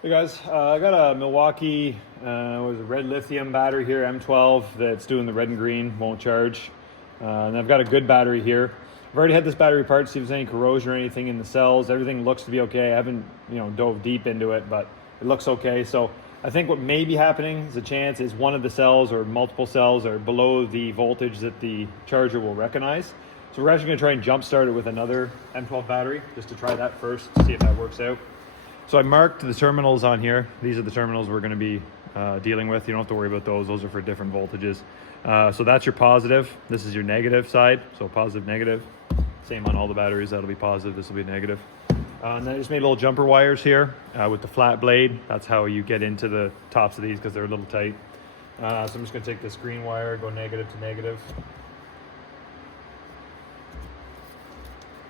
Hey guys, I got a Milwaukee was a red lithium battery here, M12, that's doing the red and green, won't charge. And I've got a good battery here. I've already had this battery apart to see if there's any corrosion or anything in the cells. Everything looks to be okay. I haven't, dove deep into it, but it looks okay. So I think what may be happening is a chance is one of the cells or multiple cells are below the voltage that the charger will recognize. So we're actually gonna try and jump start it with another M12 battery just to try that first to see if that works out. So I marked the terminals on here. These are the terminals we're going to be dealing with. You don't have to worry about those. Those are for different voltages. So that's your positive. This is your negative side. So positive, negative. Same on all the batteries. That'll be positive. This will be negative. And then I just made little jumper wires here with the flat blade. That's how you get into the tops of these because they're a little tight. So I'm just going to take this green wire, go negative to negative.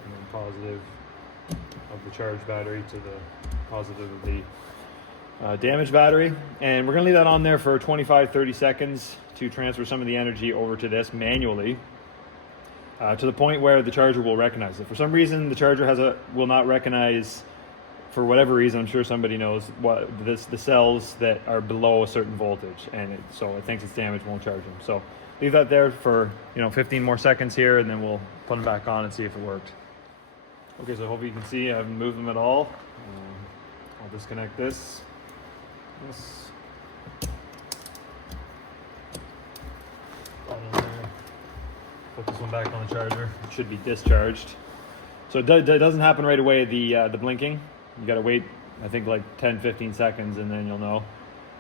And then positive of the charged battery to the positive of the damaged battery. And we're gonna leave that on there for 25-30 seconds to transfer some of the energy over to this manually to the point where the charger will recognize it. For some reason, the charger will not recognize, for whatever reason, I'm sure somebody knows, the cells that are below a certain voltage, and so it thinks it's damaged, won't charge them. So leave that there for 15 more seconds here, and then we'll put them back on and see if it worked. Okay, so I hope you can see I haven't moved them at all. I'll disconnect this. Put this one back on the charger. It should be discharged. So it doesn't happen right away, the blinking. You gotta wait, I think like 10-15 seconds, and then you'll know.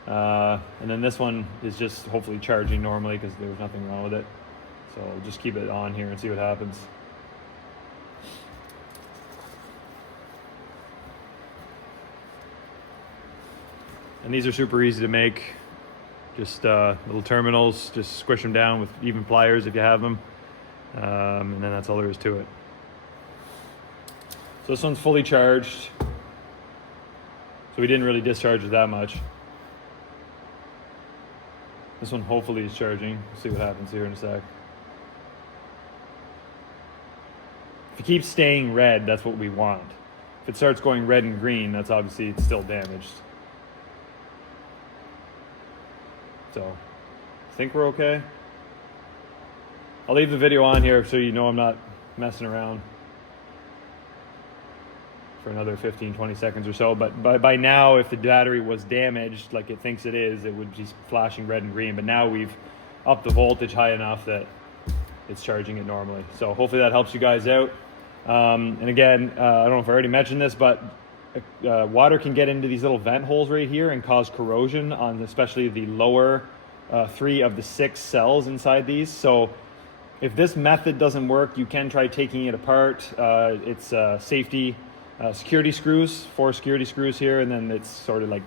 And then this one is just hopefully charging normally because there was nothing wrong with it. So we'll just keep it on here and see what happens. And these are super easy to make. Just little terminals, just squish them down with even pliers if you have them. And then that's all there is to it. So this one's fully charged. So we didn't really discharge it that much. This one hopefully is charging. We'll see what happens here in a sec. If it keeps staying red, that's what we want. If it starts going red and green, that's obviously it's still damaged. So, I think we're okay. I'll leave the video on here so you know I'm not messing around for another 15-20 seconds or so. But by now, if the battery was damaged like it thinks it is, it would be flashing red and green. But now we've upped the voltage high enough that it's charging it normally. So hopefully that helps you guys out. And again, I don't know if I already mentioned this, but water can get into these little vent holes right here and cause corrosion on especially the lower 3 of the 6 cells inside these. So if this method doesn't work, you can try taking it apart. It's safety security screws, 4 security screws here, and then it's sort of like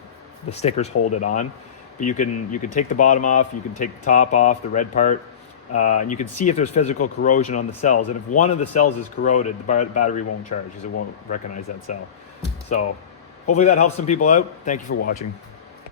the stickers hold it on. But you can take the bottom off, you can take the top off, the red part, and you can see if there's physical corrosion on the cells. And if one of the cells is corroded, the battery won't charge because it won't recognize that cell. So hopefully that helps some people out. Thank you for watching.